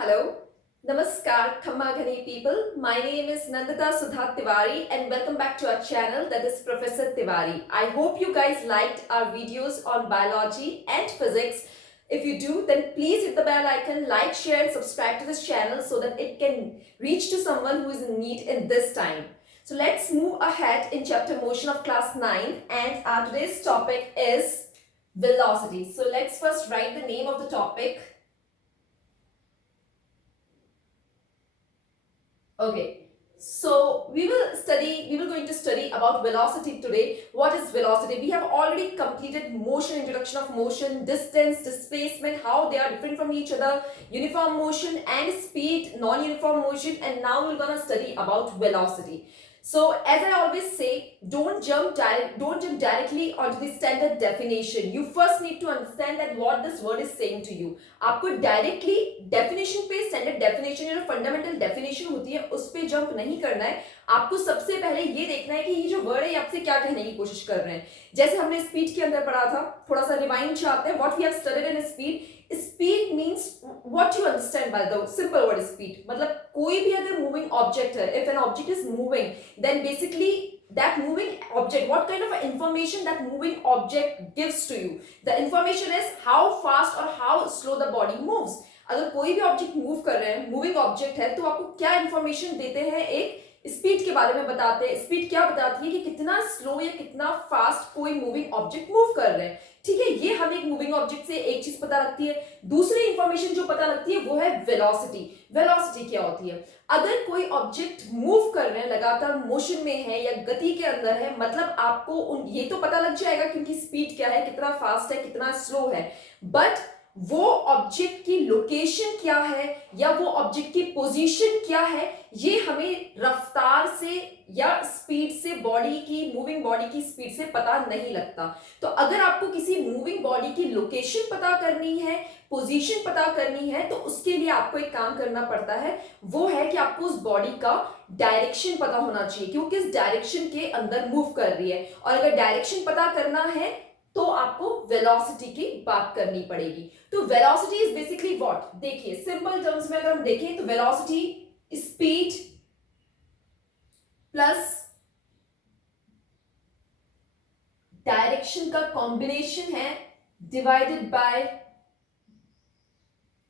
Hello, Namaskar, Khammaghani people. My name is Nandita Sudha Tiwari and welcome back to our channel, that is Professor Tiwari. I hope you guys liked our videos on biology and physics. If you do, then please hit the bell icon, like, share and subscribe to this channel so that it can reach to someone who is in need in this time. So let's move ahead in chapter motion of class 9 and our today's topic is velocity. So let's first write the name of the topic. Okay, so we will going to study about velocity today. What is velocity? We have already completed motion, introduction of motion, distance, displacement, how they are different from each other, uniform motion and speed, non-uniform motion, and now we're gonna study about velocity. So as I always say, don't jump directly onto the standard definition. You first need to understand that what this word is saying to you. आपको directly definition पे, standard definition या fundamental definition होती है उस पे jump नहीं करना है. आपको सबसे पहले ये देखना है कि ये जो वर्ड है आपसे क्या कहने की कोशिश कर रहे हैं. जैसे हमने स्पीड के अंदर पढ़ा था, थोड़ा सा रिवाइंड चाहते हैं. What we have studied in speed, speed means what you understand by the simple word speed. मतलब कोई भी अगर मूविंग ऑब्जेक्ट है, if an object is moving, then basically that moving object, what kind of information that moving object gives to you. The information is how fast or how slow the body moves. अगर कोई भी object move कर रहे हैं, moving object है, तो आपको क्या इंफॉर्मेशन देते हैं? एक स्पीड के बारे में बताते हैं. स्पीड क्या बताती है कि कितना स्लो या कितना फास्ट कोई मूविंग ऑब्जेक्ट मूव कर रहे हैं. ठीक है, ये हमें एक मूविंग ऑब्जेक्ट से एक चीज पता लगती है. दूसरी इंफॉर्मेशन जो पता लगती है वो है वेलोसिटी. वेलोसिटी क्या होती है? अगर कोई ऑब्जेक्ट मूव कर रहे हैं, लगातार मोशन में है या गति के अंदर है, मतलब आपको ये तो पता लग जाएगा क्योंकि स्पीड क्या है, कितना फास्ट है, कितना स्लो है. बट वो ऑब्जेक्ट की लोकेशन क्या है या वो ऑब्जेक्ट की पोजीशन क्या है, ये हमें रफ्तार से या स्पीड से, बॉडी की, मूविंग बॉडी की स्पीड से पता नहीं लगता. तो अगर आपको किसी मूविंग बॉडी की लोकेशन पता करनी है, पोजीशन पता करनी है, तो उसके लिए आपको एक काम करना पड़ता है. वो है कि आपको उस बॉडी का डायरेक्शन पता होना चाहिए कि वो किस डायरेक्शन के अंदर मूव कर रही है. और अगर डायरेक्शन पता करना है तो आपको वेलोसिटी की बात करनी पड़ेगी. तो वेलोसिटी इज बेसिकली व्हाट, देखिए सिंपल टर्म्स में अगर हम देखें तो वेलोसिटी स्पीड प्लस डायरेक्शन का कॉम्बिनेशन है डिवाइडेड बाय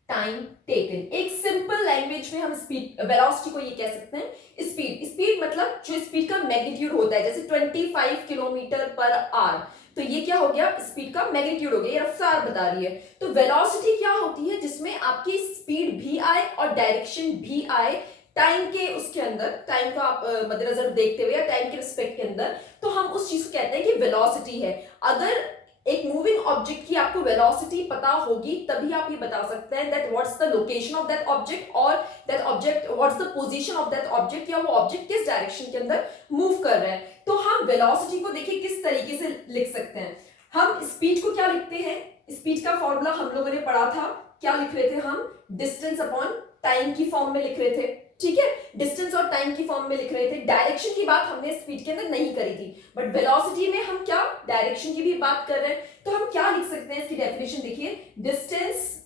टाइम टेकन. एक सिंपल लैंग्वेज में हम स्पीड, वेलोसिटी को ये कह सकते हैं स्पीड. स्पीड मतलब जो स्पीड का मैग्नीट्यूड होता है, जैसे 25 किलोमीटर पर आवर, तो ये क्या हो गया? स्पीड का मैग्नीट्यूड हो गया, ये रफ्तार बता रही है. तो वेलोसिटी क्या होती है? जिसमें आपकी स्पीड भी आए और डायरेक्शन भी आए टाइम के उसके अंदर, टाइम का आप मद्देनजर देखते हुए या टाइम के रिस्पेक्ट के अंदर, तो हम उस चीज को कहते हैं कि वेलोसिटी है. अगर एक मूविंग ऑब्जेक्ट की आपको वेलोसिटी पता होगी तभी आप ये बता सकते हैं that what's the location of that object और that object what's the position of that object, या वो ऑब्जेक्ट किस डायरेक्शन के अंदर मूव कर रहा है. तो हम वेलोसिटी को देखिए किस तरीके से लिख सकते हैं. हम स्पीड को क्या लिखते हैं? स्पीड का फॉर्मूला हम लोगों ने पढ़ा था. क्या लिख रहे थे हम? डिस्टेंस अपॉन टाइम की फॉर्म में लिख रहे थे. ठीक है, डिस्टेंस और टाइम की फॉर्म में लिख रहे थे. डायरेक्शन की बात हमने स्पीड के अंदर नहीं करी थी, बट वेलोसिटी में हम क्या डायरेक्शन की भी बात कर रहे हैं. तो हम क्या लिख सकते हैं? इसकी डेफिनेशन देखिए, distance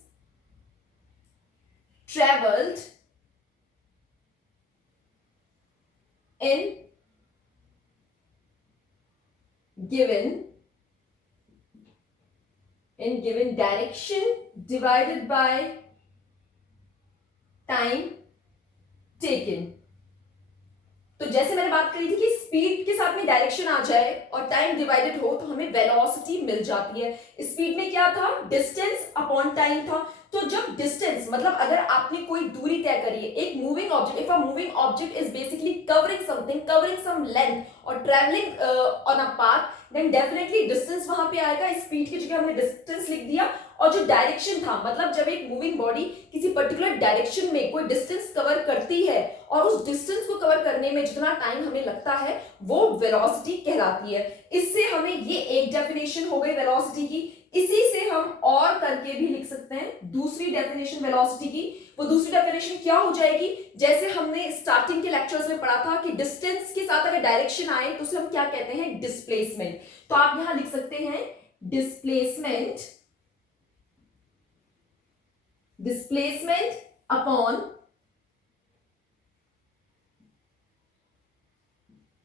travelled in given direction divided by time taken. तो जैसे मैंने बात करी थी कि स्पीड के साथ में डायरेक्शन आ जाए और टाइम डिवाइडेड हो तो हमें वेलोसिटी मिल जाती है. स्पीड में क्या था? डिस्टेंस अपॉन टाइम था. तो जब डिस्टेंस मतलब अगर आपने कोई दूरी तय करी है, एक moving object, if a moving object is basically covering something, covering some length और travelling on a path, then definitely distance वहां पे आएगा. स्पीड की जगह हमने डिस्टेंस लिख दिया. और जो डायरेक्शन था, मतलब जब एक मूविंग बॉडी किसी पर्टिकुलर डायरेक्शन में कोई डिस्टेंस कवर करती है और उस डिस्टेंस को कवर करने में जितना टाइम हमें लगता है वो वेलोसिटी कहलाती है. इससे हमें ये एक डेफिनेशन हो गई वेलोसिटी की. इसी से हम और करके भी लिख सकते हैं दूसरी डेफिनेशन वेलोसिटी की. वो दूसरी डेफिनेशन क्या हो जाएगी? जैसे हमने स्टार्टिंग के लेक्चर्स में पढ़ा था कि डिस्टेंस के साथ अगर डायरेक्शन आए तो उसे हम क्या कहते हैं? डिस्प्लेसमेंट. तो आप यहां लिख सकते हैं displacement upon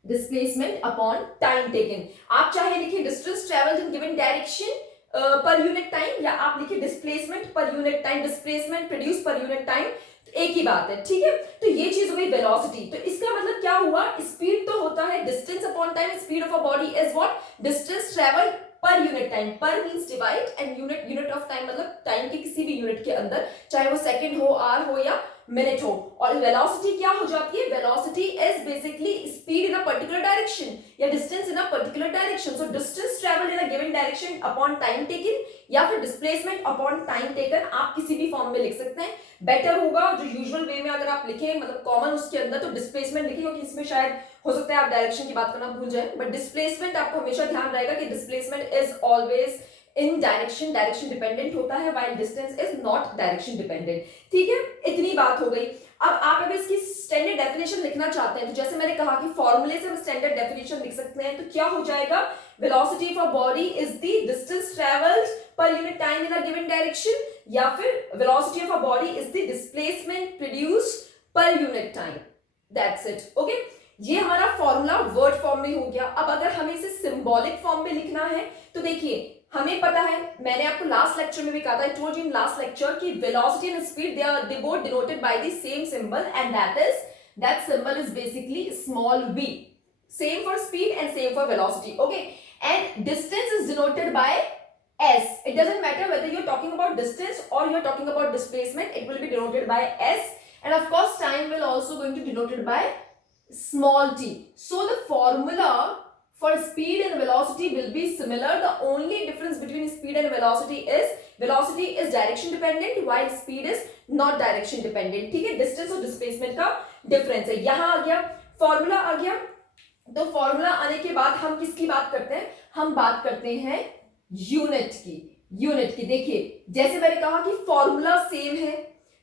displacement upon time taken. आप चाहे लिखिए distance travelled in given direction पर यूनिट टाइम, या आप लिखिए डिस्प्लेसमेंट पर यूनिट टाइम, डिस्प्लेसमेंट प्रोड्यूस पर यूनिट टाइम, एक ही बात है, ठीक है। तो ये चीज हो गई वेलोसिटी। तो इसका मतलब क्या हुआ, स्पीड तो होता है distance upon time, speed of a body is what, distance travelled per unit time, per means divide and unit of time मतलब टाइम के किसी भी यूनिट के अंदर, चाहे वो सेकंड हो, आर हो या मिनट हो। और वेलोसिटी क्या हो जाती है, velocity is basically speed in a particular direction या distance in a particular direction. So distance travelled in a given direction upon time taken, या फिर डिस्प्लेसमेंट अपॉन टाइम टेकन, आप किसी भी फॉर्म में लिख सकते हैं। बेटर होगा जो यूजुअल वे में अगर आप लिखें, मतलब कॉमन उसके अंदर, तो डिस्प्लेसमेंट लिखें, क्योंकि इसमें शायद हो सकता है आप डायरेक्शन की बात करना भूल जाए, बट डिस्प्लेसमेंट आपको हमेशा ध्यान रहेगा कि displacement is always in direction dependent होता है, while distance is not direction dependent. ठीक है, इतनी बात हो गई। अब आप अगर इसकी स्टैंडर्ड डेफिनेशन लिखना चाहते हैं, तो जैसे मैंने कहा कि फॉर्मूले से हम स्टैंडर्ड डेफिनेशन लिख सकते हैं, तो क्या हो जाएगा, velocity for body is the distance travelled per unit time in a given direction, या फिर velocity of a body is the displacement produced पर unit time. That's it, okay. ये हमारा फॉर्मूला वर्ड फॉर्म में हो गया। अब अगर हमें इसे सिंबॉलिक फॉर्म में लिखना है, तो देखिए हमें पता है, मैंने आपको लास्ट लेक्चर में भी कहा था, I told you in last lecture, कि velocity and speed they both denoted by the same symbol, and that symbol is basically small v. Same for speed and same for velocity, okay? And distance is denoted by s. It doesn't matter whether you're talking about distance or you're talking about displacement, it will be denoted by s. And of course time will also going to be denoted by small t. So the formula for speed and velocity will be similar. The only difference between speed and velocity is direction dependent, while speed is not direction dependent. ठीक है, distance और displacement का difference है। यहाँ आ गया formula, आ गया। तो formula आने के बाद हम किसकी बात करते हैं, हम बात करते हैं यूनिट की। देखिए जैसे मैंने कहा कि फॉर्मूला सेम है,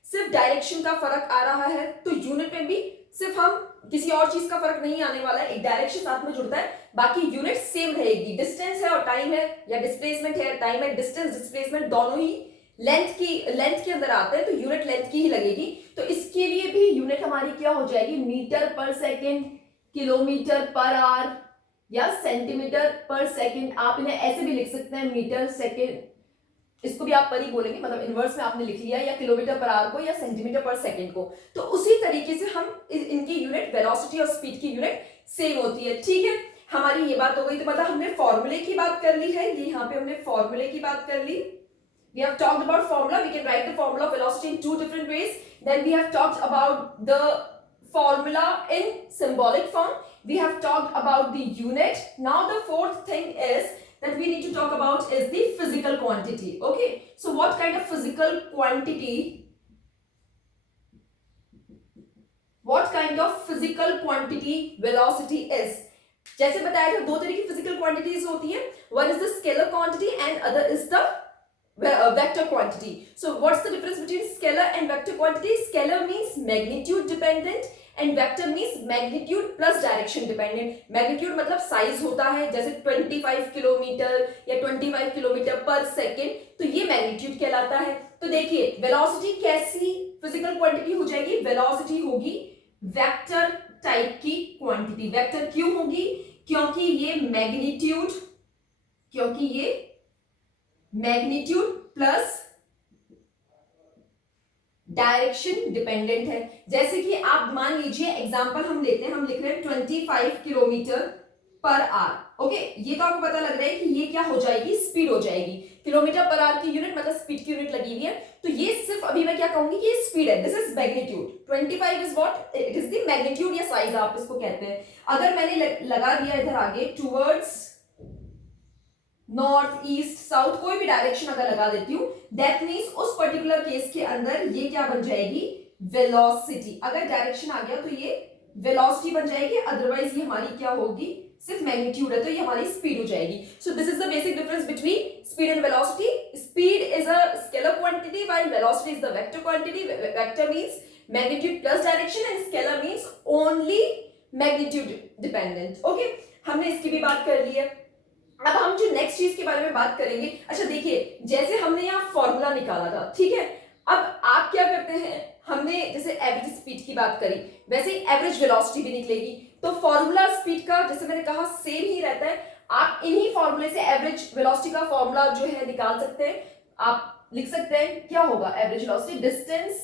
सिर्फ डायरेक्शन का फर्क आ रहा है, तो यूनिट में भी सिर्फ हम किसी और चीज का फर्क नहीं आने वाला है, एक डायरेक्शन साथ में जुड़ता है, बाकी यूनिट सेम रहेगी। डिस्टेंस है और टाइम है, या डिस्प्लेसमेंट है, टाइम है, डिस्टेंस डिस्प्लेसमेंट दोनों ही लेंथ के अंदर आते हैं, तो यूनिट लेंथ की ही लगेगी। तो इसके लिए भी यूनिट हमारी क्या हो जाएगी, metre per second, kilometre per hour, या सेंटीमीटर पर सेकेंड। आप इन्हें ऐसे भी लिख सकते हैं, मीटर सेकेंड, इसको भी आप पर ही बोलेंगे, मतलब इनवर्स में आपने लिख लिया, या किलोमीटर पर आवर को, या सेंटीमीटर पर सेकंड को। तो उसी तरीके से हम इनकी यूनिट, वेलोसिटी और स्पीड की यूनिट सेम होती है। ठीक है, हमारी ये बात हो गई। तो मतलब हमने फॉर्मूले की बात कर ली है, ये यहाँ पे हमने फॉर्मूले की बात कर ली। We have talked about formula. We can write the formula of velocity in two different ways. Then we have talked about the formula in symbolic form. We have talked about the unit. Now the fourth thing is that we need to talk about is the physical quantity. Okay, so what kind of physical quantity velocity is? जैसे बताया था, दो तरह की physical quantities होती है, one is the scalar quantity and other is the vector quantity. So what's the difference between scalar and vector quantity? Scalar means magnitude dependent and vector means magnitude plus direction dependent. Magnitude मतलब size होता है, जैसे 25 kilometre या 25 kilometre पर second, तो ये magnitude कहलाता है। तो देखिए वेलोसिटी कैसी फिजिकल क्वांटिटी हो जाएगी, वेलोसिटी होगी वेक्टर टाइप की क्वांटिटी। वेक्टर क्यों होगी, क्योंकि ये मैग्नीट्यूड प्लस डायरेक्शन डिपेंडेंट है। जैसे कि आप मान लीजिए एग्जांपल हम लेते हैं, हम लिख रहे हैं 25 किलोमीटर पर आवर। ओके, ये तो आपको पता लग रहा है कि ये क्या हो जाएगी, स्पीड हो जाएगी। किलोमीटर पर आवर की यूनिट मतलब स्पीड की यूनिट लगी हुई है, तो ये सिर्फ अभी मैं क्या कहूंगी कि ये स्पीड है, this is magnitude. 25 is what, it is the magnitude या साइज आप इसको कहते हैं। अगर मैंने लगा दिया इधर आगे टुवर्ड्स नॉर्थ, ईस्ट, साउथ, कोई भी डायरेक्शन अगर लगा देती हूं, दैट मींस उस पर्टिकुलर केस के अंदर ये क्या बन जाएगी, वेलोसिटी। अगर डायरेक्शन आ गया तो ये वेलोसिटी बन जाएगी, अदरवाइज ये हमारी क्या होगी, सिर्फ मैग्नीट्यूड है, तो ये हमारी स्पीड हो जाएगी। So this is the basic difference between speed and velocity. Speed is a scalar quantity while velocity is the vector quantity. Vector means magnitude plus direction and scalar means only magnitude dependent. Okay, हमने इसकी भी बात कर ली है। अब हम जो next चीज के बारे में बात करेंगे, अच्छा देखिए जैसे हमने यहाँ फॉर्मूला निकाला था, ठीक है, अब आप आप क्या करते हैं, हमने जैसे एवरेज स्पीड की बात करी, वैसे ही एवरेज वेलोसिटी भी निकलेगी। तो फॉर्मूला स्पीड का जैसे मैंने कहा सेम ही रहता है। आप इन्हीं फॉर्मूले से एवरेज वेलोसिटी का फॉर्मूला जो है निकाल सकते हैं। आप लिख सकते हैं क्या होगा average velocity, distance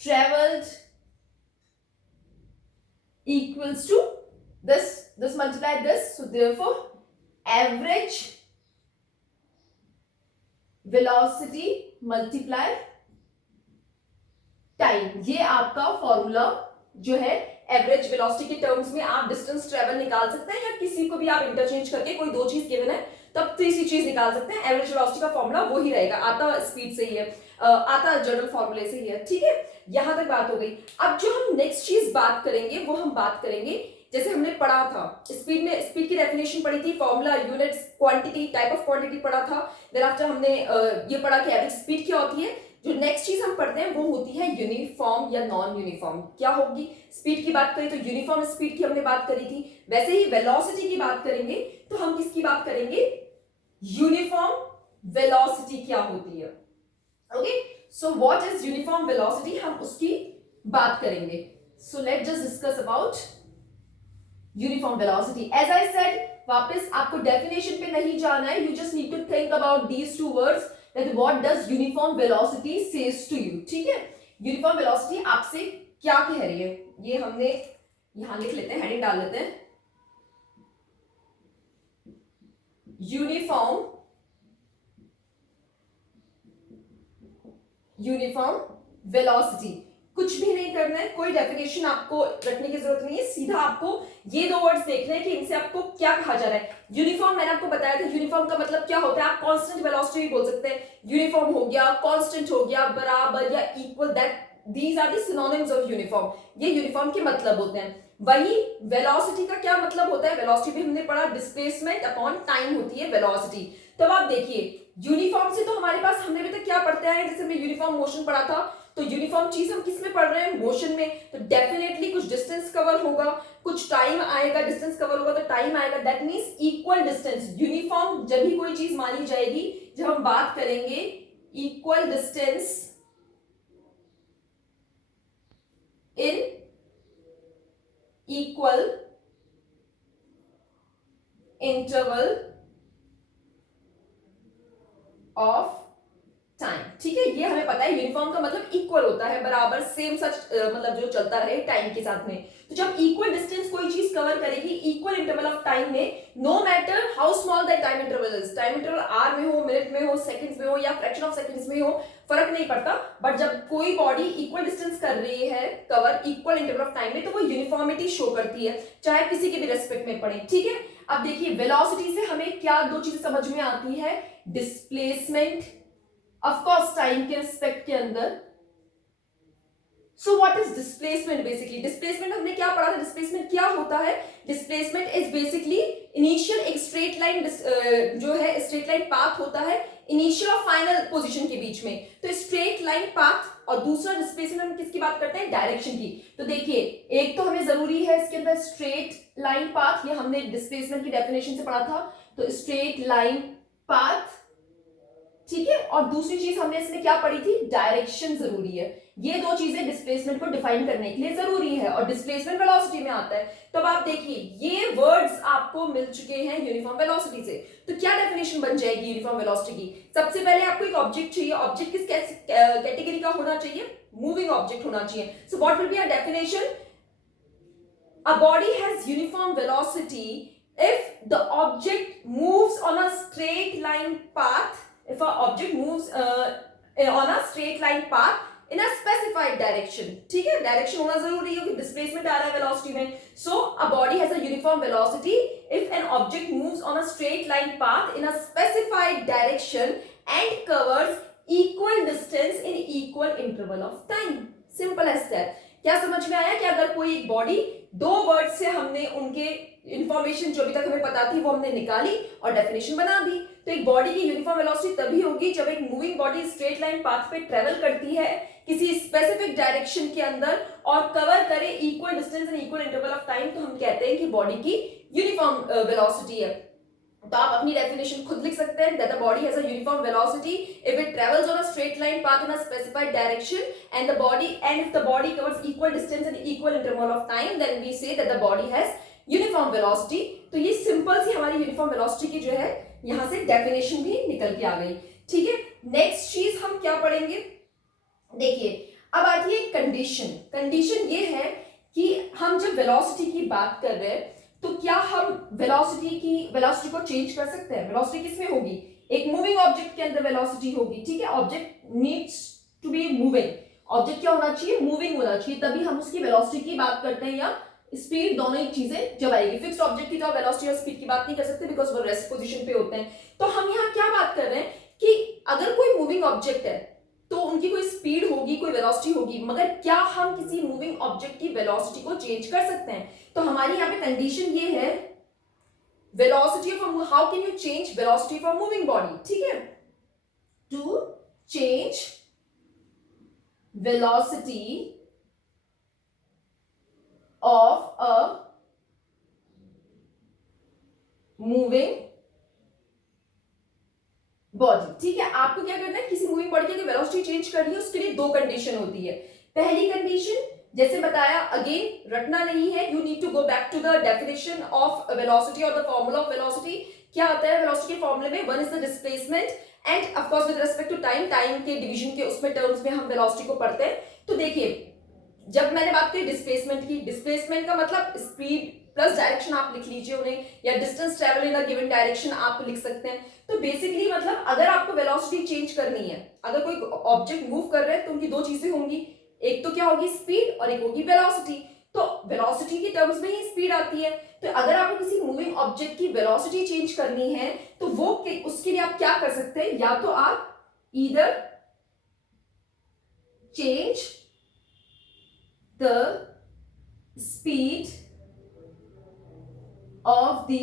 travelled equals to this multiply this, so therefore average velocity multiply time, ये आपका फॉर्मूला जो है एवरेज वेलोसिटी के टर्म्स में आप डिस्टेंस ट्रेवल निकाल सकते हैं, या किसी को भी आप इंटरचेंज करके कोई दो चीज गिवन है तब तीसरी चीज निकाल सकते हैं। एवरेज वेलोसिटी का फॉर्मूला वो ही रहेगा, आता स्पीड से ही है, आता जनरल फॉर्मूले से ही है। ठीक है, यहां तक बात हो गई। अब जो हम नेक्स्ट चीज बात करेंगे वो हम बात करेंगे जैसे हमने पढ़ा था स्पीड में, स्पीड की डेफिनेशन पढ़ी थी, formula, units, quantity, type of quantity पढ़ा था। देन आफ्टर हमने ये पढ़ा कि एवरेज स्पीड क्या होती है। जो नेक्स्ट चीज हम पढ़ते हैं वो होती है यूनिफॉर्म या नॉन यूनिफॉर्म। क्या होगी, स्पीड की बात करें तो यूनिफॉर्म स्पीड की हमने बात करी थी, वैसे ही वेलोसिटी की बात करेंगे तो हम किसकी बात करेंगे, यूनिफॉर्म वेलोसिटी क्या होती है। Okay, so what is uniform velocity, हम उसकी बात करेंगे। So let's just discuss about uniform velocity. As I said, वापस आपको डेफिनेशन पे नहीं जाना है, you just need to think about these two words that what does uniform velocity says to you। ठीक है, यूनिफॉर्म वेलोसिटी आपसे क्या कह रही है, ये हमने यहां लिख लेते हैं, हेडिंग डाल लेते हैं, यूनिफॉर्म वेलोसिटी। कुछ भी नहीं करना है, कोई डेफिनेशन आपको रखने की जरूरत नहीं है, सीधा आपको ये दो वर्ड्स देखने हैं कि इनसे आपको क्या कहा जा रहा है। यूनिफॉर्म मैंने आपको बताया था, यूनिफॉर्म का मतलब क्या होता है, आप कांस्टेंट वेलोसिटी भी बोल सकते हैं, यूनिफॉर्म हो गया, कांस्टेंट हो गया, बराबर या equal, that these are the synonyms of uniform, ये यूनिफॉर्म के मतलब होते हैं। वही वेलोसिटी का क्या मतलब होता है, वेलोसिटी भी हमने पढ़ा, डिस्प्लेसमेंट अपॉन टाइम होती है वेलोसिटी। तो आप देखिए यूनिफॉर्म से तो हमारे पास, हमने अभी तक क्या पढ़ते हैं, जैसे हमने यूनिफॉर्म मोशन पढ़ा था, तो यूनिफॉर्म चीज हम किस में पढ़ रहे हैं, मोशन में, तो डेफिनेटली कुछ डिस्टेंस कवर होगा, कुछ टाइम आएगा, डिस्टेंस कवर होगा तो टाइम आएगा, that means equal distance. Uniform जब भी कोई चीज मानी जाएगी जब हम बात करेंगे equal distance in equal interval of time. ठीक है, ये हमें पता है, यूनिफॉर्म का मतलब इक्वल होता है, बराबर, सेम, सच, मतलब जो चलता रहे टाइम के साथ में। तो जब इक्वल डिस्टेंस कोई चीज कवर करेगी इक्वल इंटरवल ऑफ टाइम में, no matter how small that time interval is, time interval hour में हो, मिनट में हो, सेकंड्स में हो या फ्रैक्शन ऑफ सेकंड्स में हो, फर्क नहीं पड़ता, बट जब कोई बॉडी इक्वल डिस्टेंस कर रही है cover equal interval of time में, तो वो यूनिफॉर्मिटी शो करती है, चाहे किसी के भी रेस्पेक्ट में पड़े। ठीक है, अब देखिए वेलोसिटी से हमें क्या दो चीजें समझ में आती है, डिस्प्लेसमेंट, ऑफ कोर्स टाइम के रिस्पेक्ट के अंदर। सो what is displacement, basically displacement हमने क्या पढ़ा था, डिस्प्लेसमेंट क्या होता है, डिस्प्लेसमेंट इज बेसिकली इनिशियल एक स्ट्रेट लाइन, जो है स्ट्रेट लाइन पाथ होता है इनिशियल और फाइनल पोजीशन के बीच में, तो स्ट्रेट लाइन पाथ। और दूसरा डिस्प्लेसमेंट हम किसकी बात करते हैं, डायरेक्शन की। तो देखिए एक तो हमें जरूरी है इसके अंदर स्ट्रेट लाइन पाथ, ये हमने डिस्प्लेसमेंट की डेफिनेशन से पढ़ा था, तो स्ट्रेट लाइन पाथ, ठीक है, और दूसरी चीज हमने इसमें क्या पढ़ी थी, डायरेक्शन जरूरी है। ये दो चीजें डिस्प्लेसमेंट को डिफाइन करने के लिए जरूरी है, और डिस्प्लेसमेंट वेलोसिटी में आता है। तो अब आप देखिए ये वर्ड्स आपको मिल चुके हैं यूनिफॉर्म वेलोसिटी से, तो क्या डेफिनेशन बन जाएगी यूनिफॉर्म वेलोसिटी की। सबसे पहले आपको एक ऑब्जेक्ट चाहिए, ऑब्जेक्ट किस कैटेगरी का होना चाहिए, मूविंग ऑब्जेक्ट होना चाहिए। So what will be our definition, a body has uniform velocity if the object moves on a straight line path, if an object moves on a straight line path in a specified direction। ठीक है, direction होना जरूरी है क्योंकि displacement आ रहा है velocity में। So a body has a uniform velocity if an object moves on a straight line path in a specified direction and covers equal distance in equal interval of time. Simple as that. क्या समझ में आया कि अगर कोई एक body, दो word से हमने उनके इंफॉर्मेशन जो अभी तक हमें पता थी वो हमने निकाली और डेफिनेशन बना दी। तो एक बॉडी की यूनिफॉर्म वेलोसिटी तभी होगी जब एक moving body straight line path पे ट्रेवल करती है किसी स्पेसिफिक डायरेक्शन के अंदर और कवर करे equal distance and equal interval of time, तो हम कहते हैं कि बॉडी की यूनिफॉर्म वेलोसिटी है। तो आप अपनी डेफिनेशन खुद लिख सकते हैं that the body has a uniform velocity if it travels on a straight line path in a specified direction and if the body covers equal distance in equal interval of time then we say that the body has uniform velocity. तो ये simple सी हमारी uniform velocity की जो है यहां से definition भी निकल के आ गई. ठीक है, नेक्स्ट चीज हम क्या पढ़ेंगे, देखिए अब आती है कंडीशन. कंडीशन ये है कि हम जब वेलोसिटी की बात कर रहे हैं तो क्या हम वेलोसिटी को चेंज कर सकते हैं. वेलोसिटी किसमें होगी, एक मूविंग ऑब्जेक्ट के अंदर वेलोसिटी होगी. ठीक है, object needs to be moving. Object क्या होना चाहिए, मूविंग होना चाहिए, तभी हम उसकी वेलोसिटी की बात करते हैं, या स्पीड, दोनों ही चीजें जब आएगी. फिक्स्ड ऑब्जेक्ट की तो वेलोसिटी और स्पीड की बात नहीं कर सकते बिकॉज वो रेस्ट पोजीशन पे होते हैं. तो हम यहाँ क्या बात कर रहे हैं कि अगर कोई मूविंग ऑब्जेक्ट है तो उनकी कोई स्पीड होगी, कोई वेलोसिटी होगी, मगर क्या हम किसी मूविंग ऑब्जेक्ट की वेलोसिटी को चेंज कर सकते हैं. तो हमारी यहाँ पे कंडीशन ये है, velocity of, how can you change velocity for moving body. ठीक है, to change velocity of a moving body. ठीक है, आपको क्या करना है, किसी मूविंग बॉडी की वेलोसिटी चेंज करनी है, उसके लिए दो कंडीशन होती है. पहली कंडीशन जैसे बताया, अगेन रटना नहीं है, you need to go back to the definition of velocity और द फॉर्मूला ऑफ वेलोसिटी. क्या आता है वेलोसिटी के फॉर्मूले में, one is the displacement and of course with respect to time के डिवीजन के उसमें टर्म्स में हम वेलोसिटी को पढ़ते हैं. तो देखिए जब मैंने बात की डिस्प्लेसमेंट की, डिस्प्लेसमेंट का मतलब स्पीड प्लस डायरेक्शन आप लिख लीजिए उन्हें, या distance travel in a given direction आप लिख सकते हैं. तो बेसिकली मतलब अगर आपको वेलोसिटी चेंज करनी है, अगर कोई ऑब्जेक्ट मूव कर रहे हैं तो उनकी दो चीजें होंगी, एक तो क्या होगी स्पीड और एक होगी वेलोसिटी. तो वेलोसिटी की टर्म्स में ही स्पीड आती है. तो अगर आपको किसी मूविंग ऑब्जेक्ट की वेलोसिटी चेंज करनी है तो वो उसके लिए आप क्या कर सकते हैं, या तो आप either change the speed of the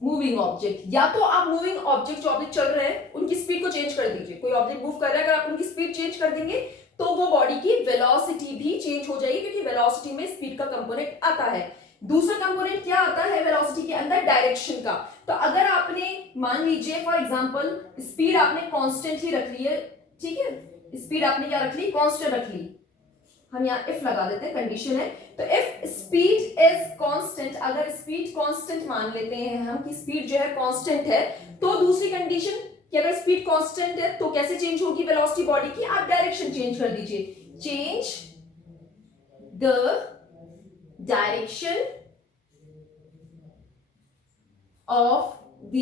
moving object, या तो आप मूविंग ऑब्जेक्ट जो ऑब्जेक्ट चल रहे हैं उनकी स्पीड को चेंज कर दीजिए. कोई ऑब्जेक्ट मूव कर रहा है, अगर आप उनकी स्पीड चेंज कर देंगे तो वो बॉडी की वेलोसिटी भी चेंज हो जाएगी, क्योंकि वेलोसिटी में स्पीड का कंपोनेंट आता है. दूसरा कंपोनेंट क्या आता है वेलोसिटी के अंदर, डायरेक्शन का. तो अगर आपने मान लीजिए फॉर एग्जांपल स्पीड आपने कांस्टेंट ही रख ली है. ठीक है, स्पीड आपने क्या रख ली, कांस्टेंट रख ली. हम यहाँ इफ लगा देते हैं, कंडीशन है. तो इफ स्पीड इज कांस्टेंट, अगर स्पीड कांस्टेंट मान लेते हैं हम कि स्पीड जो है कांस्टेंट है, तो दूसरी कंडीशन कि अगर स्पीड कांस्टेंट है तो कैसे चेंज होगी वेलोसिटी बॉडी की, आप डायरेक्शन चेंज कर दीजिए. Change the direction of the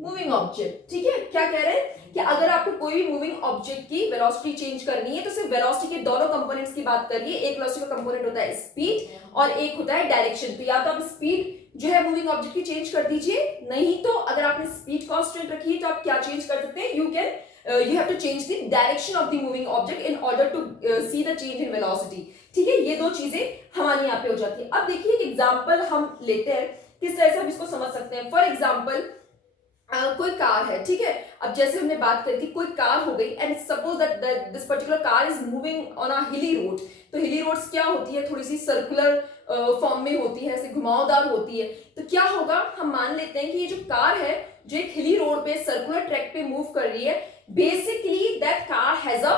moving object. ठीक है, क्या कह रहे हैं कि अगर आपको कोई भी मूविंग ऑब्जेक्ट की वेलोसिटी चेंज करनी है तो सिर्फ वेलोसिटी के दोनों कंपोनेंट्स की बात करिए. एक वेलोसिटी का कंपोनेंट होता है स्पीड और एक होता है डायरेक्शन. तो या तो आप स्पीड जो है मूविंग ऑब्जेक्ट की चेंज कर दीजिए, नहीं तो अगर आपने स्पीड कांस्टेंट रखी है तो आप क्या चेंज कर सकते हैं, you have to change the direction of the moving object in order to see the change in velocity. ठीक है, ये दो चीजें हमारे यहाँ पे हो जाती है. अब देखिए एक एग्जाम्पल हम लेते हैं, किस तरह से हम इसको समझ सकते हैं. फॉर एग्जाम्पल कोई कार है. ठीक है, अब जैसे हमने बात करी थी कोई कार हो गई and suppose that this particular car is moving on अ हिली रोड. तो हिली रोड्स क्या होती है, थोड़ी सी सर्कुलर फॉर्म में होती है, ऐसे घुमावदार होती है. तो क्या होगा, हम मान लेते हैं कि ये जो कार है जो एक हिली रोड पे सर्कुलर ट्रैक पे मूव कर रही है, basically that car has a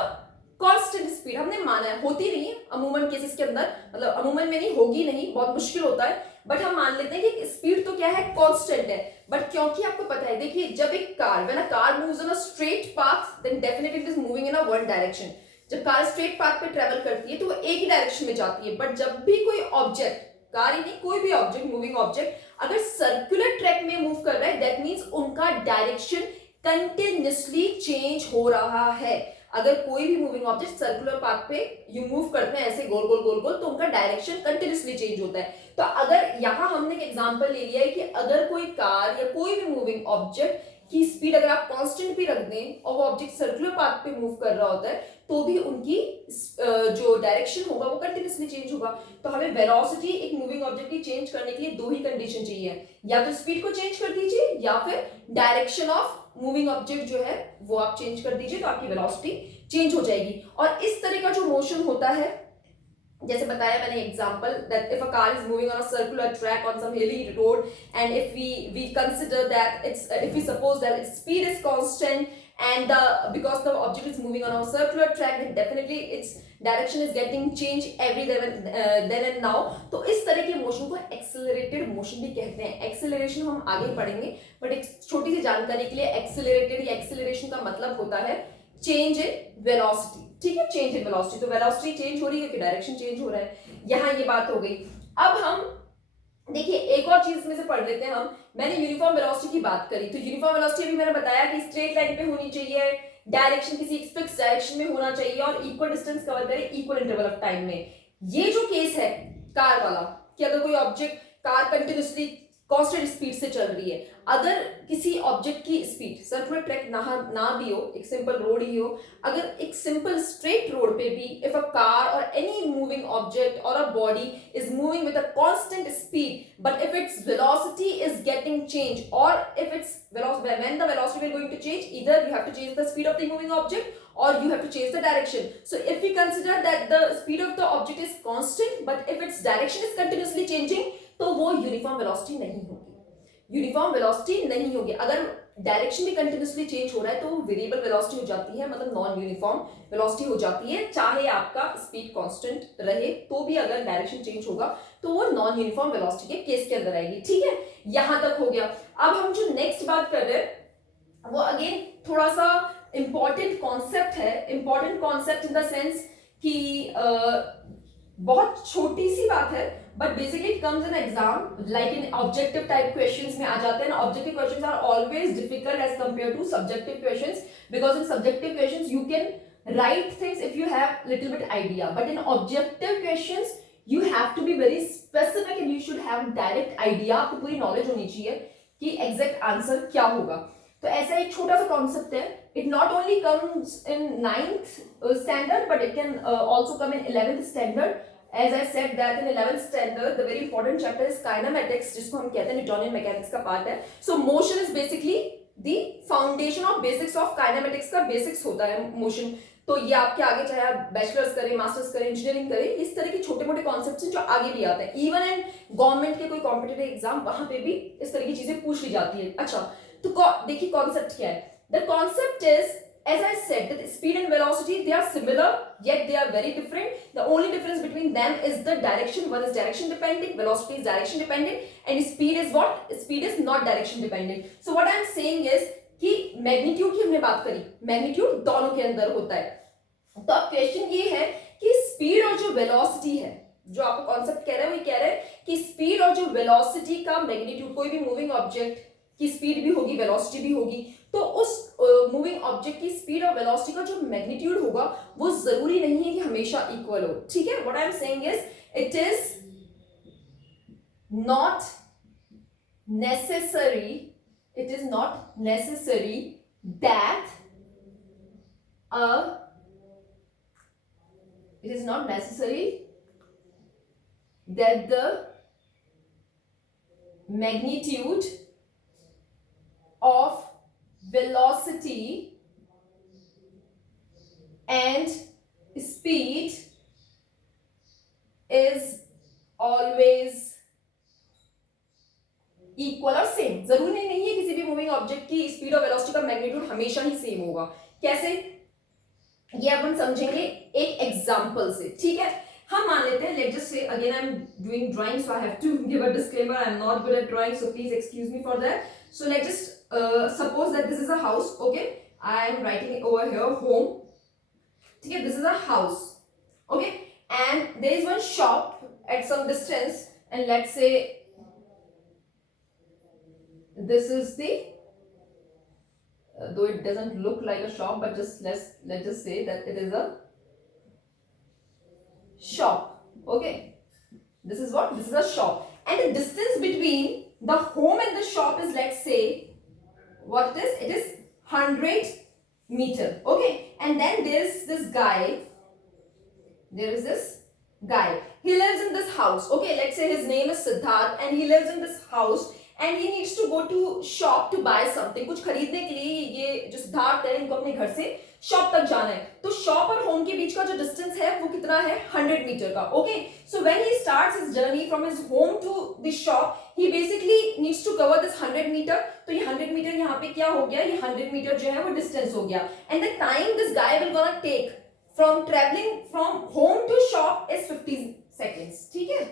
constant speed. हमने माना है, होती नहीं है अमूमन केसेस के अंदर, मतलब अमूमन में नहीं, होगी नहीं, बहुत मुश्किल होता है, बट हम मान लेते हैं कि स्पीड तो क्या है कांस्टेंट है. बट क्योंकि आपको पता है, देखिए जब एक car, when a car moves on a straight path then definitely it is moving in a one direction. जब कार स्ट्रेट पाथ पे ट्रेवल करती है तो वो एक ही डायरेक्शन में जाती है. बट जब भी कोई ऑब्जेक्ट, कार ही नहीं कोई भी ऑब्जेक्ट, मूविंग ऑब्जेक्ट अगर सर्कुलर ट्रैक में मूव कर रहा है, दैट मींस उनका डायरेक्शन कंटिन्यूअसली चेंज हो रहा है. अगर कोई भी मूविंग ऑब्जेक्ट सर्कुलर पाथ पे यू मूव करते हैं ऐसे गोल गोल गोल गोल, तो उनका डायरेक्शन कंटिन्यूअसली चेंज होता है. तो अगर यहाँ हमने एक एग्जांपल ले लिया है कि अगर कोई कार या कोई भी मूविंग ऑब्जेक्ट की स्पीड अगर आप कांस्टेंट भी रख दें और वो ऑब्जेक्ट सर्कुलर पाथ पे मूव कर रहा होता है, तो भी उनकी जो डायरेक्शन होगा वो कंटिन्यूअसली चेंज होगा. तो हमें वेलोसिटी एक मूविंग ऑब्जेक्ट की चेंज करने के लिए दो ही कंडीशन चाहिए, या तो स्पीड को चेंज कर दीजिए या फिर डायरेक्शन ऑफ मूविंग ऑब्जेक्ट जो है वो आप चेंज कर दीजिए, तो आपकी वेलोसिटी चेंज हो जाएगी. और इस तरह का जो मोशन होता है जैसे बताया मैंने example that if a car is moving on a circular track on some hilly road and if we consider that it's if we suppose that its speed is constant and because the object is moving on a circular track then definitely its direction is getting changed every then and now. तो इस तरह के motion को accelerated motion भी कहते हैं. Acceleration हम आगे पढ़ेंगे बट एक छोटी सी जानकारी के लिए एक्सेलरेटेड या एक्सेलरेशन का मतलब होता है चेंज इन वेलोसिटी. ठीक है, चेंज इन वेलोसिटी. तो वेलोसिटी चेंज हो रही है कि डायरेक्शन चेंज हो रहा है, यहाँ ये बात हो गई. अब हम देखिए एक और चीज में से पढ़ लेते हैं हम. मैंने यूनिफॉर्म वेलोसिटी की बात करी तो यूनिफॉर्म वेलोसिटी अभी मैंने बताया कि स्ट्रेट लाइन पे होनी चाहिए, डायरेक्शन किसी फिक्स डायरेक्शन में होना चाहिए और इक्वल डिस्टेंस कवर करे इक्वल इंटरवल ऑफ टाइम में. ये जो केस है कार वाला कि अगर कोई object car continuously constant speed से चल रही है, अगर किसी ऑब्जेक्ट की स्पीड सर्कुलर ट्रैक ना भी हो, एक सिंपल रोड ही हो, अगर एक सिंपल स्ट्रेट रोड पे भी इफ अ कार और एनी मूविंग ऑब्जेक्ट और a body is moving with a constant speed but if its velocity is getting change और if its velocity when the velocity will going to change either you have to change the speed of the moving object or you have to change the direction. So if we consider that the speed of the object is constant but if its direction is continuously changing तो वो uniform velocity नहीं होगी. Uniform velocity नहीं होगी. अगर direction भी continuously change हो रहा है तो वेरिएबल वेलोसिटी हो जाती है, मतलब नॉन यूनिफॉर्म वेलोसिटी हो जाती है. चाहे आपका स्पीड कांस्टेंट रहे तो भी अगर डायरेक्शन चेंज होगा तो वो नॉन यूनिफॉर्म वेलोसिटी के केस के अंदर आएगी. ठीक है, यहां तक हो गया. अब हम जो नेक्स्ट बात कर रहे हैं वो अगेन थोड़ा सा इंपॉर्टेंट कॉन्सेप्ट है. Important concept in the sense कि बहुत छोटी सी बात है but basically it comes in exam like in objective type questions में आ जाते हैं. Objective questions are always difficult as compare to subjective questions because in subjective questions you can write things if you have little bit idea but in objective questions you have to be very specific and you should have direct idea. आपको पूरी knowledge होनी चाहिए कि exact answer क्या होगा. तो ऐसा एक छोटा सा कॉन्सेप्ट है. It not only comes in 9th standard but it can also come in 11th standard. As I said that in 11th standard the very important chapter is kinematics जिसको हम कहते हैं न्यूटोनियन मैकेनिक्स का part है. So motion is basically the foundation of basics of kinematics का basics होता है motion. तो ये आपके आगे चाहे आप बैचलर्स करें, मास्टर्स करें, इंजीनियरिंग करें, इस तरह के छोटे मोटे कॉन्सेप्ट्स हैं जो आगे भी आते हैं. इवन इन गवर्नमेंट के कोई कॉम्पिटिटिव एग्जाम वहां पे भी इस तरह की चीजें पूछ ली जाती है. अच्छा तो देखिए कॉन्सेप्ट क्या है. The concept is as I said that speed and velocity they are similar yet they are very different. The only difference between them is the direction. One is direction dependent, velocity is direction dependent and speed is what? Speed is not direction dependent. So what I am saying is कि magnitude की हमने बात करी, magnitude दोनों के अंदर होता है. तो अब क्वेश्चन ये है कि स्पीड और जो वेलोसिटी है, जो आपको कॉन्सेप्ट कह रहे हैं वो कह रहे हैं कि स्पीड और जो वेलोसिटी का मैग्नीट्यूड, कोई भी मूविंग ऑब्जेक्ट की स्पीड भी होगी वेलोसिटी भी होगी, तो उस मूविंग ऑब्जेक्ट की स्पीड और वेलोसिटी का जो मैग्नीट्यूड होगा वो जरूरी नहीं है कि हमेशा इक्वल हो. ठीक है, what I am saying is it is not necessary, it is not necessary that it is not necessary that the magnitude of velocity and speed is always equal और सेम. जरूरी नहीं है किसी भी मूविंग ऑब्जेक्ट की speed और velocity का magnitude हमेशा ही सेम होगा. कैसे, ये अपन समझेंगे एक एग्जांपल से. ठीक है, हम मान लेते हैं, let's just say again I am doing drawing so I have to give a disclaimer, I am not good at drawing so please excuse me for that. So let's just suppose that this is a house. Okay, I am writing over here home. ठीक है, this is a house. Okay, and there is one shop at some distance and let's say this is the though it doesn't look like a shop but just let's just say that it is a shop. Okay, this is what, this is a shop and the distance between the home and the shop is, let's say what it is 100 meter. Okay, and then there is this guy, he lives in this house. Okay, let's say his name is Siddharth and he lives in this house and he needs to go to shop to buy something, कुछ खरीदने के लिए ये जो सिद्धार्थ है इनको अपने घर से शॉप तक जाना है। तो शॉप और होम के बीच का जो डिस्टेंस है वो कितना है, 100 मीटर का। Okay, so when he starts his journey from his home to the shop, he basically needs to cover this 100 meter. तो ये 100 मीटर यहाँ पे क्या हो गया, ये 100 मीटर जो है वो डिस्टेंस हो गया। And the time this guy will gonna take from travelling from home to shop is 50 seconds. ठीक है,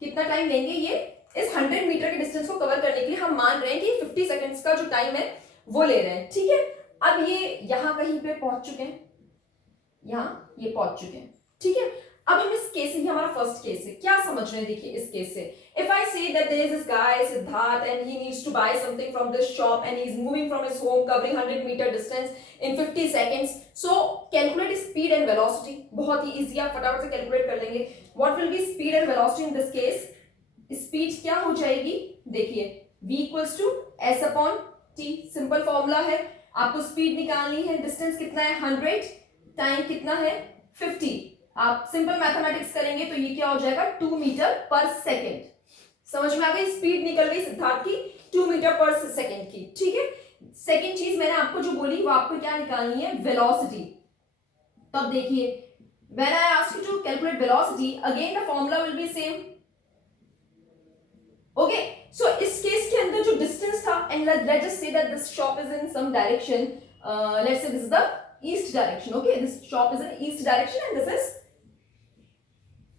कितना टाइम लेंगे ये इस 100 मीटर के डिस्टेंस को कवर करने के लिए? हम मान रहे हैं कि 50 सेकेंड्स का जो टाइम है वो ले रहे हैं। ठीक है, अब ये यहां कहीं पे पहुंच चुके हैं, यहां ये पहुंच चुके हैं। ठीक है, अब हम इस केस से, ये हमारा फर्स्ट केस है, क्या समझ रहे हैं? देखिए इस केस से, if I say that there is this guy Siddharth and he needs to buy something from this shop and he is moving from his home covering 100 meter distance in 50 seconds, so calculate speed and velocity. बहुत ही easy, आप फटाफट से calculate कर लेंगे। What will be speed and velocity in this case? Speed क्या हो जाएगी, देखिए v equals to S upon T, simple formula है। आपको स्पीड निकालनी है, डिस्टेंस कितना है 100, टाइम कितना है 50। आप सिंपल मैथमेटिक्स करेंगे तो ये क्या हो जाएगा 2 मीटर पर सेकेंड। समझ में आ गई? स्पीड निकल गई सिद्धार्थ की 2 मीटर पर सेकेंड की। ठीक है, सेकेंड चीज मैंने आपको जो बोली वो आपको क्या निकालनी है, वेलोसिटी। तो अब देखिए, when I ask you to calculate velocity, again the formula will be same. Okay, so इस केस के अंदर जो डिस्टेंस था, and let's just say that this shop is in some direction, let's say this is the east direction. Okay, this shop is in east direction and this is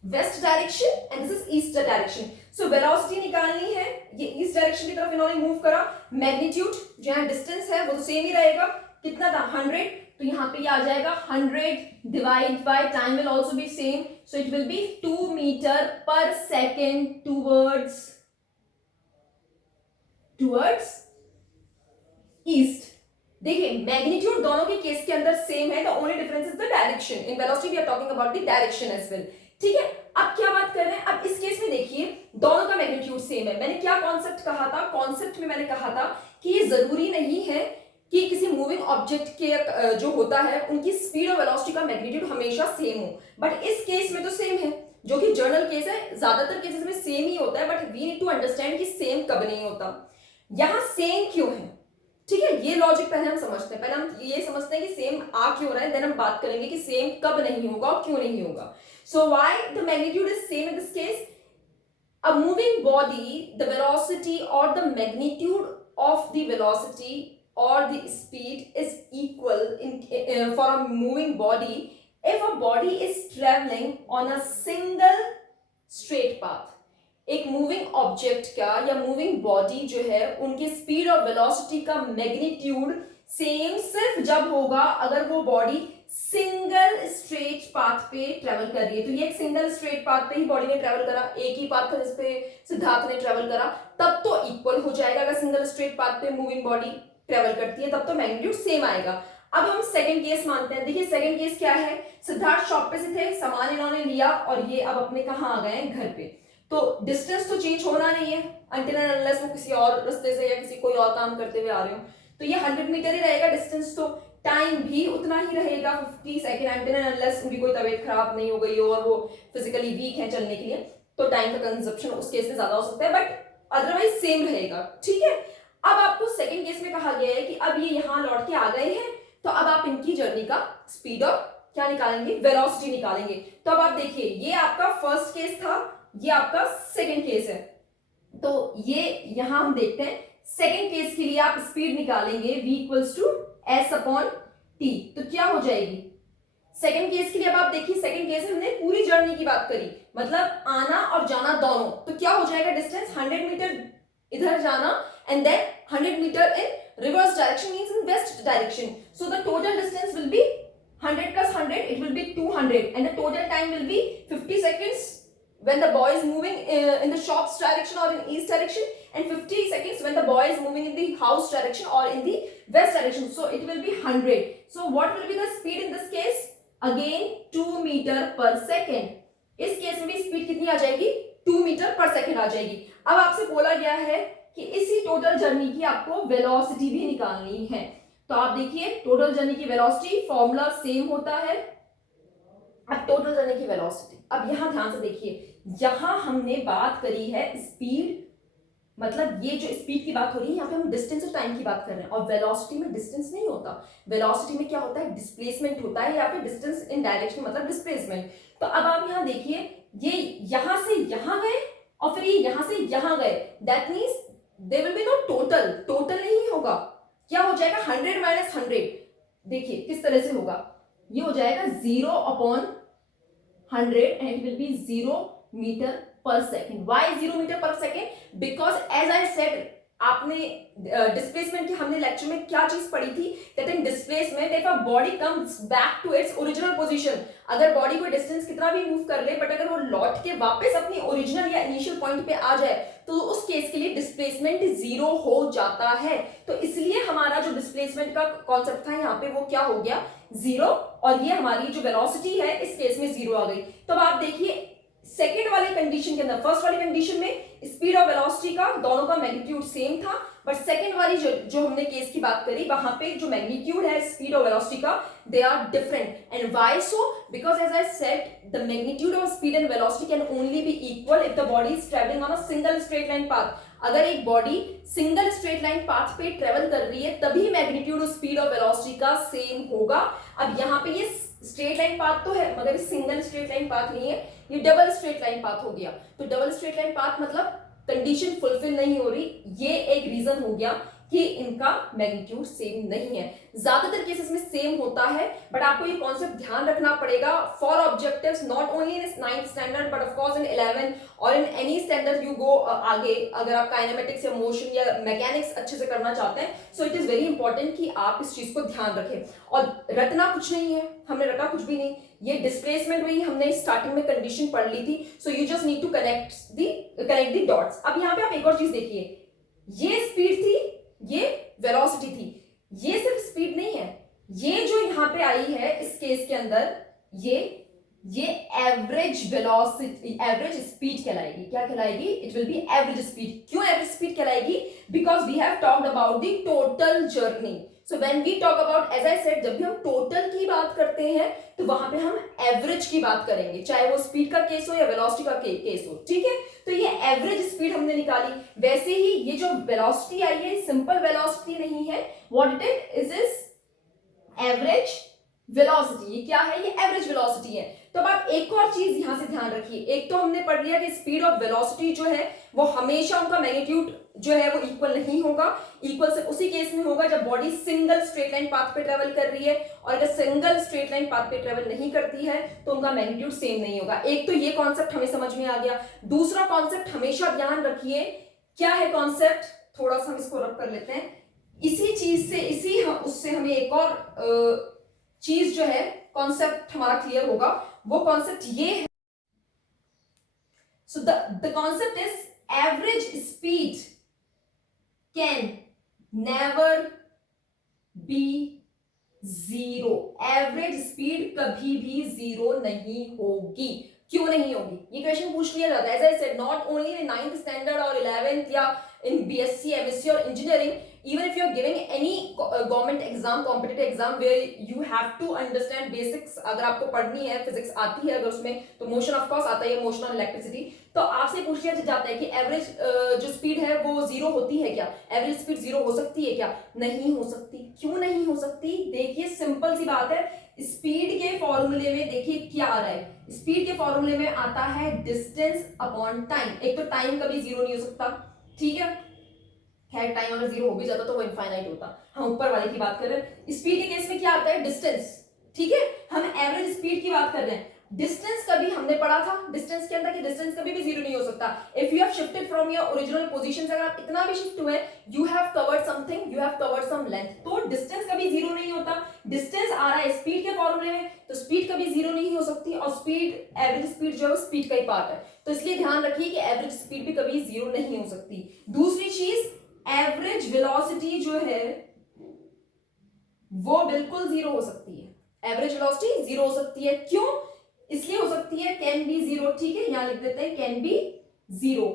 west direction and this is east direction. So velocity निकालनी है, ये east direction की तरफ इन्होंने move करा, magnitude जो है distance है वो तो सेम ही रहेगा, कितना था 100, तो यहाँ पे ये आ जाएगा 100 divide by time will also be same, so it will be 2 meter per second towards east. देखिए मैग्नीट्यूड दोनों के केस के अंदर सेम है, the only difference is the direction. In velocity we are talking about the direction as well. ठीक है, अब क्या बात कर रहे हैं, अब इस केस में देखिए दोनों का मैग्नीट्यूड सेम है। मैंने क्या कॉन्सेप्ट कहा था, कॉन्सेप्ट में मैंने कहा था कि ये जरूरी नहीं है कि किसी मूविंग ऑब्जेक्ट के जो होता है उनकी स्पीड और वेलोसिटी का मैग्नीट्यूड हमेशा सेम हो, बट इस केस में तो सेम है, जो कि जर्नल केस है। ज्यादातर केसेस में सेम ही होता है, but we need to understand कि सेम कब नहीं होता, यहां सेम क्यों है। ठीक है, ये लॉजिक पहले हम समझते हैं, पहले हम ये समझते हैं कि सेम आ क्यों रहा है, देन हम बात करेंगे कि सेम कब नहीं होगा और क्यों नहीं होगा। So why the magnitude is same in this case? A moving body, the velocity or the magnitude of the velocity or the speed is equal for a moving body if a body is traveling on a single straight path. एक moving object का या moving body जो है उनकी speed और velocity का magnitude same सिर्फ जब होगा अगर वो बॉडी सिंगल स्ट्रेट पाथ पे ट्रेवल कर रही है। तो ये एक सिंगल स्ट्रेट पाथ पे ही बॉडी ने ट्रेवल करा, एक ही पाथ था जिसपे सिद्धार्थ ने ट्रेवल करा, तब तो इक्वल हो जाएगा। अगर सिंगल स्ट्रेट पाथ पे मूविंग बॉडी ट्रेवल करती है तब तो मैग्नीट्यूड सेम आएगा। अब हम सेकंड केस मानते हैं। देखिए सेकंड केस क्या है, सिद्धार्थ शॉप पे से थे, सामान इन्होंने लिया और ये अब अपने कहाँ आ गए हैं, घर पे। तो डिस्टेंस तो चेंज होना नहीं है अनटिल एंड अनलेस वो किसी और रास्ते से या किसी कोई और काम करते हुए आ रहे हो, तो ये 100 मीटर ही रहेगा डिस्टेंस, तो टाइम भी उतना ही रहेगा 50 सेकेंड अनटिल एंड अनलेस उनकी कोई तबीयत खराब नहीं हो गई हो और वो फिजिकली वीक है चलने के लिए, तो टाइम का कंजप्शन उस केस में ज्यादा हो सकता है, बट अदरवाइज सेम रहेगा। ठीक है, अब आपको सेकंड केस में कहा गया है कि अब ये यहाँ लौट के आ गए हैं, तो अब आप इनकी जर्नी का स्पीड और क्या निकालेंगे, वेलोसिटी निकालेंगे। तो अब आप देखिए ये आपका फर्स्ट केस था, ये आपका सेकंड केस है, तो ये यहां हम देखते हैं सेकंड केस के लिए आप स्पीड निकालेंगे v equals to S upon T, तो क्या हो जाएगी सेकंड केस के लिए। अब आप देखिए सेकंड केस में हमने पूरी जर्नी की बात करी, मतलब आना और जाना दोनों, तो क्या हो जाएगा डिस्टेंस 100 मीटर इधर जाना and then 100 meter in reverse direction means in west direction, so the total distance will be 100 plus 100 it will be 200 and the total time will be 50 seconds when the boy is moving in the shop's direction or in east direction, and 50 seconds when the boy is moving in the house direction or in the west direction, so it will be 100. So what will be the speed in this case? Again 2 meter per second. इस case में भी speed कितनी आ जाएगी, 2 meter per second आ जाएगी। अब आपसे बोला गया है कि इसी टोटल जर्नी की आपको वेलोसिटी भी निकालनी है, तो आप देखिए टोटल जर्नी की वेलोसिटी फॉर्मूला सेम होता है। अब टोटल जर्नी की वेलोसिटी, अब यहां ध्यान से देखिए, यहां हमने बात करी है स्पीड मतलब ये जो स्पीड की बात हो रही है यहाँ पे हम डिस्टेंस और टाइम की बात कर रहे हैं, और वेलोसिटी में डिस्टेंस नहीं होता। वेलोसिटी में क्या होता है, डिस्प्लेसमेंट होता है, या फिर डिस्टेंस इन डायरेक्शन मतलब डिस्प्लेसमेंट। तो अब आप यहाँ देखिए, ये यहां से यहां गए और फिर ये यहां से यहां गए, that means there will be no total, total नहीं होगा। क्या हो जाएगा, 100 माइनस 100। देखिए किस तरह से होगा, ये हो जाएगा 0/100 and it will be 0 meter per second. Why 0 meter per second? Because as I said, आपने डिस्प्लेसमेंट की हमने लेक्चर में क्या चीज पढ़ी थी, that in displacement if a body comes back to its original position, अगर बॉडी कोई डिस्टेंस कितना भी मूव कर ले बट अगर वो लौट के वापस अपनी ओरिजिनल या इनिशियल पॉइंट पे आ जाए तो उस केस के लिए डिस्प्लेसमेंट जीरो हो जाता है। तो इसलिए हमारा जो डिस्प्लेसमेंट का कॉन्सेप्ट था यहाँ पे वो क्या हो गया, जीरो, और ये हमारी जो वेलोसिटी है इस केस में जीरो आ गई। तो अब आप देखिए सेकेंड वाले कंडीशन के अंदर, फर्स्ट वाली कंडीशन में स्पीड और वेलोसिटी का दोनों का मैग्नीट्यूड सेम था, बट सेकेंड वाली जो हमने केस की बात करी वहां पे जो मैग्नीट्यूड है स्पीड और वेलोसिटी का, they are different. And why so, because as I said the magnitude of speed and velocity can only be equal if the body is travelling on a single straight line path. अगर एक body single straight line path पे travel कर रही है तभी magnitude of speed और velocity का same होगा। अब यहाँ पे ये स्ट्रेट लाइन पाथ तो है मगर सिंगल स्ट्रेट लाइन पाथ नहीं है, ये डबल स्ट्रेट लाइन पाथ हो गया। तो डबल स्ट्रेट लाइन पाथ मतलब कंडीशन फुलफिल नहीं हो रही, ये एक रीजन हो गया कि इनका मैग्नीट्यूड सेम नहीं है। ज्यादातर केसेस में सेम होता है, बट आपको ये कॉन्सेप्ट ध्यान रखना पड़ेगा for objectives not only in 9th standard but of course in 11 और in any standard you go आगे। अगर आप काइनेमेटिक्स या मोशन या मैकेनिक्स अच्छे से करना चाहते हैं, so it is very important कि आप इस चीज को ध्यान रखें। और रटना कुछ नहीं है, हमने रटा कुछ भी नहीं, ये डिस्प्लेसमेंट हुई, हमने स्टार्टिंग में कंडीशन पढ़ ली थी, so you just need to connect the dots. अब यहाँ पे आप एक और चीज देखिए, ये स्पीड थी, ये वेलोसिटी थी, ये सिर्फ स्पीड नहीं है, ये जो यहां पे आई है इस केस के अंदर, ये एवरेज वेलोसिटी, एवरेज स्पीड कहलाएगी। क्या कहलाएगी, it will be average speed. क्यों एवरेज स्पीड कहलाएगी, because we have talked about the total journey. So when we talk about, as I said, जब भी हम टोटल की बात करते हैं तो वहां पे हम एवरेज की बात करेंगे, चाहे वो स्पीड का केस हो या वेलोसिटी का केस हो, ठीक है। तो ये एवरेज स्पीड हमने निकाली। वैसे ही ये जो वेलोसिटी आई है सिंपल वेलोसिटी नहीं है, what it is average velocity. ये क्या है, ये एवरेज वेलोसिटी है। तो अब आप एक और चीज यहां से ध्यान रखिए, एक तो हमने पढ़ लिया कि स्पीड और वेलोसिटी जो है वो हमेशा उनका मैग्नीट्यूड जो है वो इक्वल नहीं होगा। इक्वल से उसी केस में होगा जब body single straight line path पे ट्रेवल कर रही है, और अगर सिंगल स्ट्रेट लाइन पाथ पे ट्रेवल नहीं करती है तो उनका मैग्नीट्यूड सेम नहीं होगा। एक तो ये कॉन्सेप्ट हमें समझ में आ गया। दूसरा कॉन्सेप्ट हमेशा ध्यान रखिए, क्या है कॉन्सेप्ट, थोड़ा सा हम इसको रब कर लेते हैं। इसी चीज से उससे हमें एक और चीज जो है कॉन्सेप्ट हमारा क्लियर होगा। वो कॉन्सेप्ट ये है, so the concept is average speed can never be zero. Average speed कभी भी जीरो नहीं होगी। क्यों नहीं होगी, ये क्वेश्चन पूछ लिया जाता है। As I said, not only in 9th standard और 11th या in BSc, MSc or engineering, even if you are giving any government exam, competitive exam where you have to understand basics, अगर आपको पढ़नी है, फिजिक्स आती है अगर उसमें, तो मोशन ऑफ कोर्स आता है, मोशन और इलेक्ट्रिसिटी, तो आपसे पूछ लिया जाता है कि एवरेज जो स्पीड है वो जीरो होती है क्या, एवरेज स्पीड जीरो हो सकती है क्या? नहीं हो सकती। क्यों नहीं हो सकती? देखिए सिंपल सी बात है, स्पीड के फॉर्मूले में देखिए क्या आ रहा है, स्पीड के फॉर्मूले में आता है डिस्टेंस अपॉन टाइम। एक तो टाइम कभी जीरो नहीं हो सकता, ठीक है, खैर टाइम अगर जीरो हो भी जाता तो वो इनफाइनाइट होता। हम ऊपर वाले की बात कर रहे हैं। स्पीड के केस में क्या आता है, डिस्टेंस, ठीक है, हम एवरेज स्पीड की बात कर रहे हैं। डिस्टेंस कभी हमने पढ़ा था डिस्टेंस के अंदर कि डिस्टेंस कभी भी जीरो नहीं हो सकता। If you have shifted from your original position, अगर आप इतना भी शिफ्ट हुए, you have covered something, you have covered some length, तो डिस्टेंस कभी जीरो नहीं होता। डिस्टेंस आ रहा है स्पीड के फॉर्मूले में, तो स्पीड कभी जीरो नहीं हो सकती, और स्पीड, एवरेज स्पीड जो है स्पीड का ही पार्ट है, तो इसलिए ध्यान रखिए कि एवरेज स्पीड भी कभी जीरो नहीं हो सकती। दूसरी चीज, एवरेज वेलोसिटी जो है वो बिल्कुल जीरो हो सकती है। एवरेज वेलोसिटी जीरो हो सकती है। क्यों? इसलिए हो सकती है, कैन बी जीरो, ठीक है, यहां लिख देते हैं can be zero.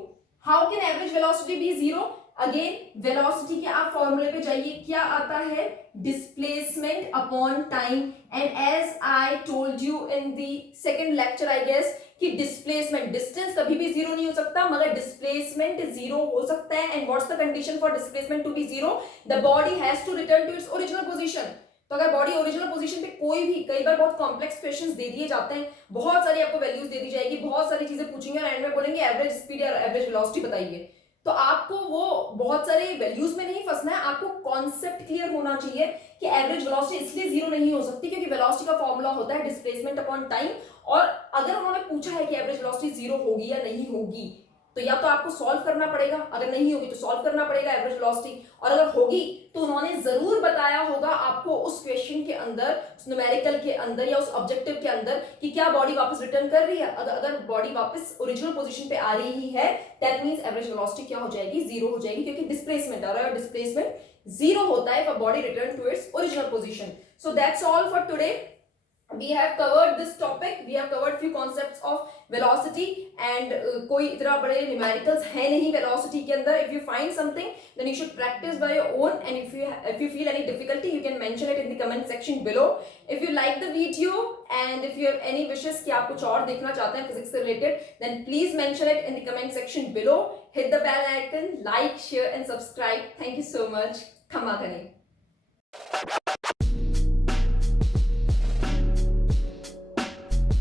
How can average velocity be zero? Again velocity के आप फॉर्मूले पे जाइए, क्या आता है, displacement upon time. And as I told you in the second lecture I guess कि डिस्प्लेसमेंट, डिस्टेंस कभी भी जीरो नहीं हो सकता मगर डिस्प्लेसमेंट जीरो हो सकता है। And what's the condition for displacement to be zero, the body has to return to its original position. तो अगर बॉडी ओरिजिनल पोजीशन पे कोई भी, कई बार बहुत कॉम्प्लेक्स क्वेश्चंस दे दिए जाते हैं, बहुत सारी आपको वैल्यूज दे दी जाएगी, बहुत सारी चीजें पूछेंगे और एंड में बोलेंगे एवरेज स्पीड और एवरेज वेलोसिटी बताइए। तो आपको वो बहुत सारे वैल्यूज में नहीं फंसना है, आपको कॉन्सेप्ट क्लियर होना चाहिए कि एवरेज वेलोसिटी इसलिए जीरो नहीं हो सकती क्योंकि वेलोसिटी का फॉर्मूला होता है डिस्प्लेसमेंट अपॉन टाइम। और अगर उन्होंने पूछा है कि एवरेज वेलोसिटी जीरो होगी या नहीं होगी, तो या तो आपको सॉल्व करना पड़ेगा, अगर नहीं होगी तो सॉल्व करना पड़ेगा एवरेज वेलोसिटी, और अगर होगी तो उन्होंने जरूर बताया होगा आपको उस क्वेश्चन के अंदर, उस न्यूमेरिकल के अंदर या उस ऑब्जेक्टिव के अंदर कि क्या बॉडी वापस रिटर्न कर रही है। अगर बॉडी वापस ओरिजिनल पोजीशन पे आ रही है, दैट मींस एवरेज वेलोसिटी क्या हो जाएगी, जीरो हो जाएगी, क्योंकि डिस्प्लेसमेंट आ रहा है, डिस्प्लेसमेंट जीरो होता है if a body return to its original position. So that's all for today. We have covered this topic, we have covered few concepts of velocity and कोई इतना बड़े numericals है नहीं velocity के अंदर. If you find something then you should practice by your own, and if you feel any difficulty you can mention it in the comment section below. If you like the video and if you have any wishes कि आप कुछ और देखना चाहते हैं physics से related, then please mention it in the comment section below. Hit the bell icon, like, share and subscribe. Thank you so much. Khamma Kane.